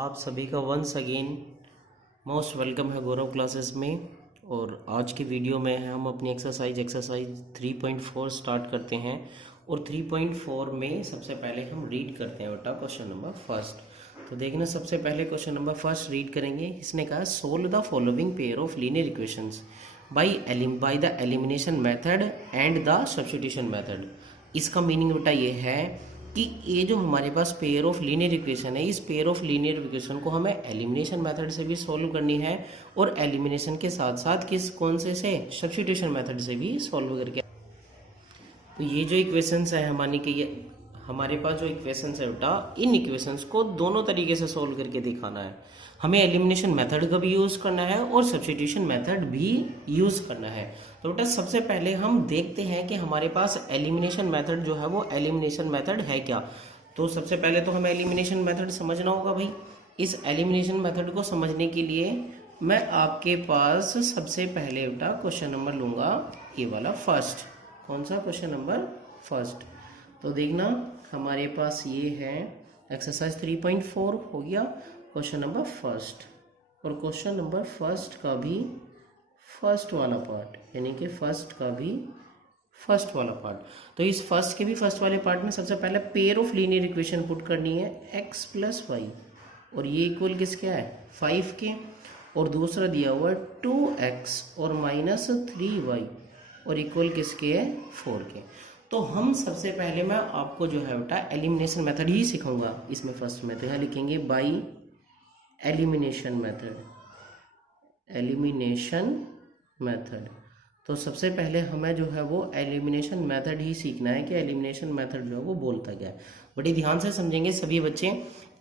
आप सभी का वंस अगेन मोस्ट वेलकम है गौरव क्लासेस में। और आज की वीडियो में हम अपनी एक्सरसाइज 3.4 स्टार्ट करते हैं। और 3.4 में सबसे पहले हम रीड करते हैं बेटा क्वेश्चन नंबर फर्स्ट। तो देखना, सबसे पहले क्वेश्चन नंबर फर्स्ट रीड करेंगे। इसने कहा solve the following pair of linear equations by the elimination method and the substitution method. इसका मीनिंग बेटा ये है कि ये जो हमारे पास पेयर ऑफ लीनियर इक्वेशन है, इस पेयर ऑफ लीनियर इक्वेशन को हमें एलिमिनेशन मेथड से भी सॉल्व करनी है और एलिमिनेशन के साथ साथ कौन से सब्स्टिट्यूशन मेथड से भी सॉल्व करके। तो ये जो इक्वेशंस है हमारे पास जो इक्वेशंस है बेटा, इन इक्वेशंस को दोनों तरीके से सॉल्व करके दिखाना है। हमें एलिमिनेशन मेथड का भी यूज करना है और सब्स्टिट्यूशन मेथड भी यूज करना है। तो बेटा सबसे पहले हम देखते हैं कि हमारे पास एलिमिनेशन मेथड जो है वो एलिमिनेशन मेथड है क्या। तो सबसे पहले तो हमें एलिमिनेशन मेथड समझना होगा भाई। इस एलिमिनेशन मेथड को समझने के लिए मैं आपके पास सबसे पहले बेटा क्वेश्चन नंबर लूंगा, ये वाला फर्स्ट। कौन सा? Question number first. तो देखना, हमारे पास ये है एक्सरसाइज 3.4 हो गया क्वेश्चन नंबर फर्स्ट। और क्वेश्चन नंबर फर्स्ट का भी फर्स्ट वाला पार्ट, यानी कि फर्स्ट का भी फर्स्ट वाला पार्ट। तो इस फर्स्ट के भी फर्स्ट वाले पार्ट में सबसे पहले pair of linear equation put करनी है, x प्लस वाई, और ये इक्वल किसके है? 5 के। और दूसरा दिया हुआ है 2x और माइनस 3y और इक्वल किसके है? 4 के। तो हम सबसे पहले मैं आपको जो है बेटा एलिमिनेशन मेथड ही सिखाऊंगा इसमें फर्स्ट में। तो यहाँ लिखेंगे बाई एलिमिनेशन मेथड। तो सबसे पहले हमें जो है वो एलिमिनेशन मेथड ही सीखना है कि एलिमिनेशन मेथड जो है वो बोलता क्या है। बड़ी ध्यान से समझेंगे सभी बच्चे।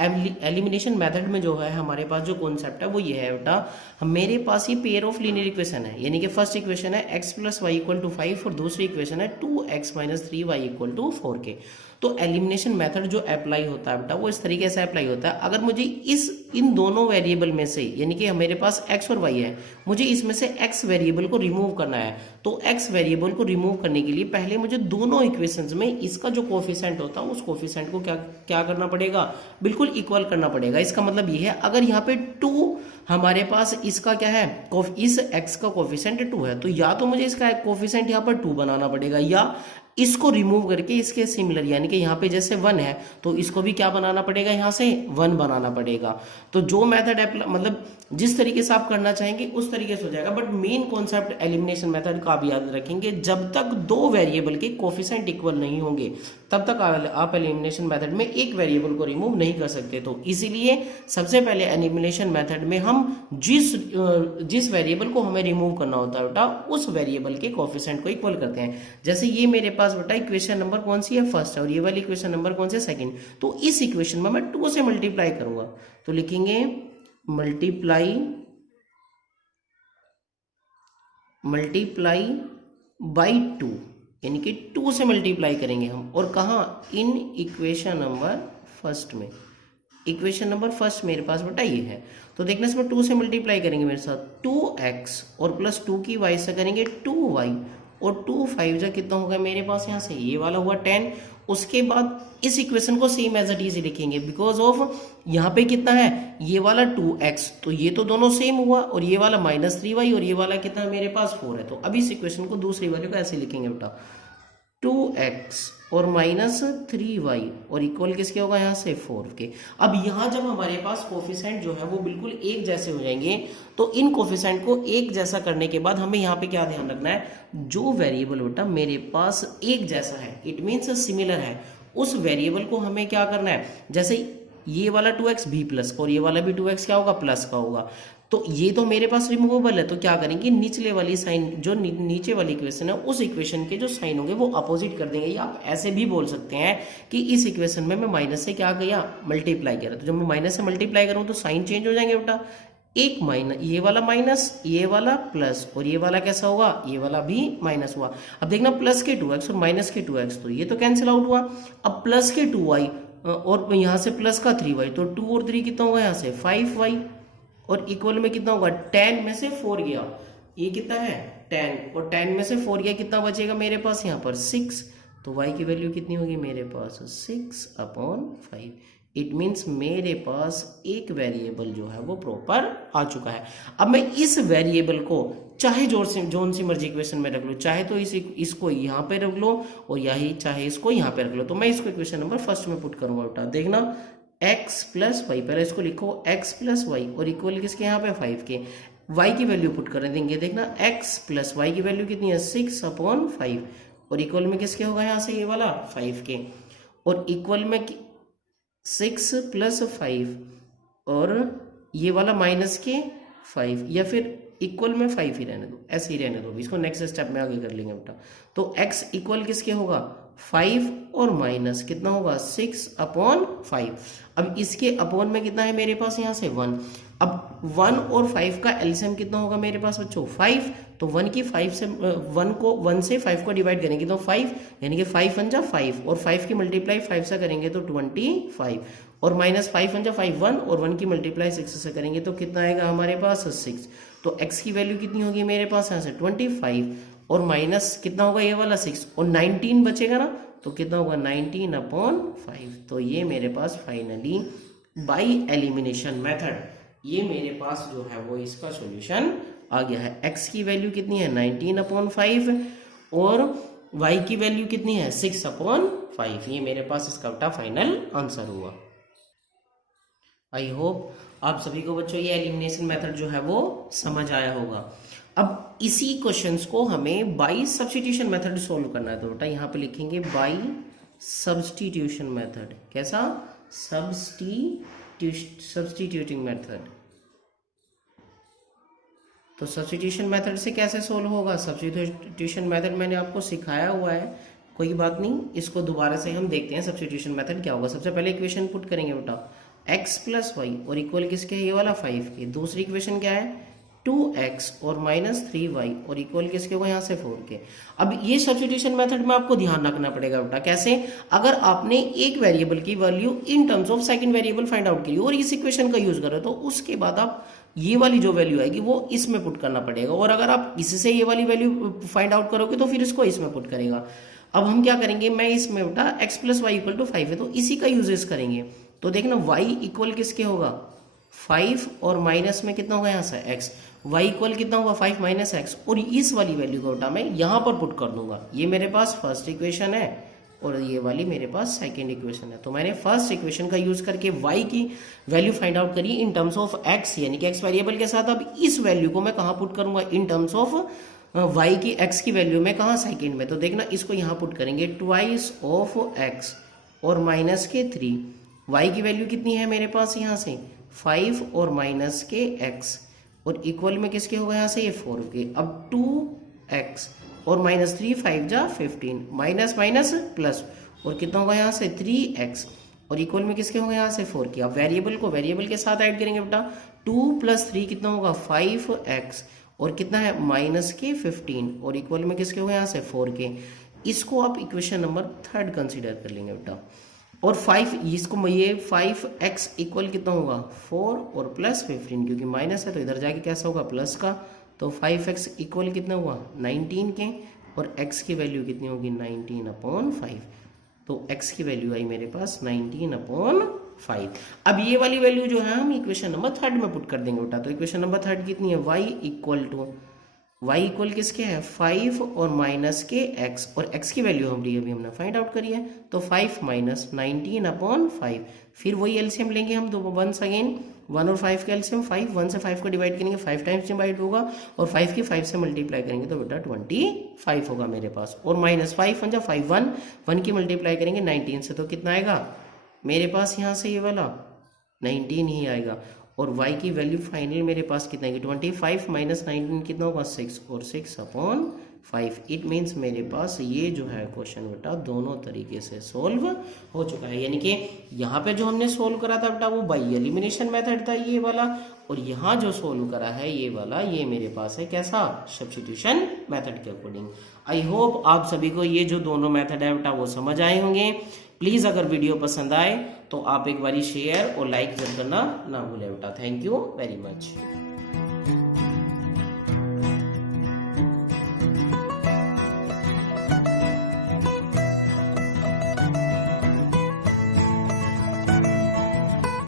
एलिमिनेशन मेथड में जो है हमारे पास जो कॉन्सेप्ट है वो ये है बेटा, मेरे पास ये पेयर ऑफ लीनियर इक्वेशन है, यानी कि फर्स्ट इक्वेशन है x plus Y equal to 5 और दूसरी इक्वेशन है 2x minus 3y equal to 4 के। तो एलिमिनेशन मेथड जो अप्लाई होता है बेटा वो इस तरीके से अप्लाई होता है। अगर मुझे इन दोनों वेरिएबल में से, यानी कि मेरे पास x और y है, मुझे इसमें से x वेरिएबल को रिमूव करना है। तो x वेरिएबल को रिमूव करने के लिए पहले मुझे दोनों इक्वेशंस में इसका जो कोफिशिएंट होता है उस कोफिशिएंट को क्या करना पड़ेगा? बिल्कुल इक्वल करना पड़ेगा। इसका मतलब ये है, अगर यहाँ पे 2 हमारे पास इसका क्या है, इस x का कोफिशिएंट 2 है, तो या तो मुझे इसका कोफिशिएंट यहाँ पर 2 बनाना पड़ेगा, या इसको रिमूव करके इसके सिमिलर, यानी कि यहाँ पे जैसे 1 है तो इसको भी क्या बनाना पड़ेगा? यहाँ से 1 बनाना पड़ेगा। तो जो मेथड मतलब जिस तरीके से आप करना चाहेंगे उस तरीके से हो जाएगा। But main concept elimination method का आप याद रखेंगे, जब तक 2 वेरिएबल के कोफिशिएंट इक्वल नहीं होंगे तब तक आप एलिमिनेशन मेथड में एक वेरिएबल को रिमूव नहीं कर सकते। तो इसीलिए सबसे पहले एलिमिनेशन मेथड में हम जिस वेरिएबल को हमें रिमूव करना होता है बेटा उस वेरिएबल के कोफिशिएंट को इक्वल करते हैं। जैसे ये मेरे पास बेटा इक्वेशन नंबर कौन सी है? फर्स्ट है, और ये वाली इक्वेशन नंबर कौन सी है? सेकंड। तो इस इक्वेशन में मैं 2 से मल्टीप्लाई करूंगा, तो लिखेंगे मल्टीप्लाई बाई 2, यानी कि 2 से मल्टीप्लाई करेंगे हम। और कहाँ? इन इक्वेशन नंबर फर्स्ट में। इक्वेशन नंबर फर्स्ट मेरे पास बेटा ये है। तो देखना, इसमें 2 से मल्टीप्लाई करेंगे मेरे साथ 2x और प्लस 2 की y से करेंगे 2y और 2 5 जा कितना होगा मेरे पास? यहाँ से ये वाला हुआ 10। उसके बाद इस इक्वेशन को सेम एज इट इज लिखेंगे, बिकॉज ऑफ यहाँ पे कितना है? ये वाला 2x, तो ये तो दोनों सेम हुआ, और ये वाला माइनस 3y और ये वाला कितना है मेरे पास? 4 है। तो अभी इस इक्वेशन को दूसरी वैल्यू को ऐसे लिखेंगे बेटा, 2x और माइनस 3y और इक्वल किसके होगा? यहाँ से 4 के। अब यहाँ जब हमारे पास कोफिशिएंट जो है वो बिल्कुल एक जैसे हो जाएंगे, तो इन कोफिशिएंट को एक जैसा करने के बाद हमें यहाँ पे क्या ध्यान रखना है? जो वेरिएबल बेटा मेरे पास एक जैसा है, इट मीन्स सिमिलर है, उस वेरिएबल को हमें क्या करना है? जैसे ये वाला 2x भी प्लस और ये वाला भी 2x क्या होगा? प्लस का होगा। तो ये तो मेरे पास रिमूवेबल है, तो क्या करेंगे? निचले वाली साइन, जो नीचे वाली इक्वेशन है उस इक्वेशन के जो साइन होंगे वो अपोजिट कर देंगे। या आप ऐसे भी बोल सकते हैं कि इस इक्वेशन में मैं माइनस से क्या किया? मल्टीप्लाई किया। तो जब मैं माइनस से मल्टीप्लाई करूँ तो साइन चेंज हो जाएंगे बेटा, एक माइनस, ये वाला माइनस, ये वाला प्लस, और ये वाला कैसा होगा? ये वाला भी माइनस हुआ। अब देखना, प्लस के 2x और माइनस के 2x, तो ये तो कैंसिल आउट हुआ। अब प्लस के 2y और यहाँ से प्लस का 3y, तो 2 और 3 कितना होगा? यहाँ से 5y और इक्वल में कितना होगा? 10 में से 4 गया, ये कितना है? 10, और 10 में से 4 गया, कितना बचेगा मेरे पास? यहाँ पर 6। तो y की वैल्यू कितनी होगी मेरे पास? 6/5। इट मीन्स मेरे पास एक वेरिएबल जो है वो प्रॉपर आ चुका है। अब मैं इस वेरिएबल को चाहे जोन सी मर्जी इक्वेशन में रख लो, चाहे तो इसको यहाँ पे रख लो और यही चाहे इसको यहाँ पे रख लो। तो मैं इसको इक्वेशन नंबर फर्स्ट में पुट करूंगा बेटा। देखना x प्लस वाई, पहले इसको लिखो x प्लस वाई और इक्वल किसके यहाँ पे 5 के। y की वैल्यू पुट कर देंगे। देखना x प्लस वाई की वैल्यू कितनी है 6/5 और इक्वल में किसके होगा यहाँ से ये वाला 5 के, और इक्वल में 6 प्लस 5 और ये वाला माइनस के 5, या फिर इक्वल में 5 ही रहने दो, ऐसे ही रहने दो, इसको नेक्स्ट स्टेप में आगे कर लेंगे बेटा। तो x इक्वल किसके होगा 5 और माइनस कितना होगा 6/5। अब इसके अपॉन में कितना है मेरे पास यहाँ से 1। अब 1 और 5 का एलसीएम कितना होगा मेरे पास बच्चों 5। तो 1 की 5 से 1 से 5 को डिवाइड करेंगे तो 5, यानी कि 5 1 जा 5 और 5 की मल्टीप्लाई 5 से करेंगे तो 25 और माइनस 5 1 जा 5 1 और 1 की मल्टीप्लाई 6 से करेंगे तो कितना आएगा हमारे पास 6। तो x की वैल्यू कितनी होगी मेरे पास यहाँ से 25 और माइनस कितना होगा ये वाला 6 और 19 बचेगा ना, तो कितना होगा 19/5। तो ये मेरे पास फाइनली बाय एलिमिनेशन मेथड ये मेरे पास जो है वो इसका सॉल्यूशन आ गया है। x की वैल्यू कितनी है 19/5 और y की वैल्यू कितनी है 6/5। ये मेरे पास इसका बेटा फाइनल आंसर हुआ। आई होप आप सभी को बच्चों ये एलिमिनेशन मेथड जो है वो समझ आया होगा। अब इसी क्वेश्चंस को हमें बाय सब्स्टिट्यूशन मेथड सोल्व करना है। तो बेटा यहाँ पे लिखेंगे बाय सब्स्टिट्यूशन मेथड। कैसा सब्स्टिट्यूटिंग मेथड। तो सब्स्टिट्यूशन मेथड से कैसे सोल्व होगा। सब्स्टिट्यूशन मेथड मैंने आपको सिखाया हुआ है, कोई बात नहीं, इसको दोबारा से हम देखते हैं सब्स्टिट्यूशन मेथड क्या होगा। सबसे पहले इक्वेशन पुट करेंगे बेटा x प्लस वाई और इक्वल किसके है ये वाला 5 के। दूसरी इक्वेशन क्या है 2x और माइनस 3y और इक्वल किसके होगा यहाँ से 4 के। अब ये सब्स्टिट्यूशन मेथड में आपको ध्यान रखना पड़ेगा बेटा। कैसे, अगर आपने एक वेरिएबल की value in terms of second variable find out की और इस इक्वेशन का यूज करो तो उसके बाद आप ये वाली जो वैल्यू आएगी वो इसमें पुट करना पड़ेगा, और अगर आप इससे ये वाली वैल्यू फाइंड आउट करोगे तो फिर इसको इसमें पुट करेगा। अब हम क्या करेंगे, मैं इसमें बेटा x plus Y equal to 5 है तो इसी का यूजेस करेंगे। तो देखना y इक्वल किसके होगा 5 और माइनस में कितना होगा यहाँ से x, y इक्वल कितना होगा 5 माइनस x, और इस वाली वैल्यू को बेटा मैं यहाँ पर पुट कर दूंगा। ये मेरे पास फर्स्ट इक्वेशन है और ये वाली मेरे पास सेकंड इक्वेशन है। तो मैंने फर्स्ट इक्वेशन का यूज करके y की वैल्यू फाइंड आउट करी इन टर्म्स ऑफ x, यानी कि x वेरिएबल के साथ। अब इस वैल्यू को मैं कहाँ पुट करूंगा इन टर्म्स ऑफ y की x की वैल्यू में, कहाँ सेकंड में। तो देखना इसको यहाँ पुट करेंगे ट्वाइस ऑफ x और माइनस के 3। y की वैल्यू कितनी है मेरे पास यहाँ से 5 और माइनस के x और इक्वल में किसके होगा यहाँ से ये 4 के। अब 2x और माइनस 3 5 जा 15 माइनस माइनस प्लस और कितना होगा यहाँ से 3x और इक्वल में किसके होगा यहाँ से 4 के। अब वेरिएबल को वेरिएबल के साथ ऐड करेंगे बेटा 2 + 3 कितना होगा 5x और कितना है माइनस के 15 और इक्वल में किसके होगा यहाँ से 4 के। इसको आप इक्वेशन नंबर 3 कंसीडर कर लेंगे बेटा। और 5 इसको ये 5x इक्वल कितना होगा 4 और प्लस 15, क्योंकि माइनस है तो इधर जाके कैसा होगा प्लस का। तो 5x इक्वल कितना हुआ 19 के और x की वैल्यू कितनी होगी 19/5। तो x की वैल्यू आई मेरे पास 19/5। अब ये वाली वैल्यू जो है हम इक्वेशन नंबर 3 में पुट कर देंगे बेटा। तो इक्वेशन नंबर 3 कितनी है y इक्वल किसके है 5 और माइनस के x, और x की वैल्यू अभी हमने फाइंड आउट करी है। तो 5 माइनस 19/5। फिर वही एलसीएम लेंगे हम दो वंस अगेन 1 और 5 का एलसीएम 5, 1 से 5 को डिवाइड करेंगे 5 टाइम्स डिवाइड होगा और 5 की 5 से मल्टीप्लाई करेंगे तो बेटा 25 होगा मेरे पास। और माइनस 5 1 5 1 की मल्टीप्लाई करेंगे 19 से तो कितना आएगा मेरे पास यहाँ से ये वाला 19 ही आएगा। और y की वैल्यू फाइनल मेरे पास कितना है 25 माइनस 19 कितना होगा 6 और 6/5। इट मीन्स मेरे पास ये जो है क्वेश्चन बेटा दोनों तरीके से सोल्व हो चुका है। यानी कि यहाँ पे जो हमने सोल्व करा था बेटा वो बाय एलिमिनेशन मेथड था ये वाला, और यहाँ जो सोल्व करा है ये वाला ये मेरे पास है कैसा सब्स्टिट्यूशन मेथड के अकॉर्डिंग। आई होप आप सभी को ये जो दोनों मेथड है बेटा वो समझ आए होंगे। प्लीज़ अगर वीडियो पसंद आए तो आप एक बारी शेयर और लाइक जरूर करना ना भूलें बेटा। Thank you very much.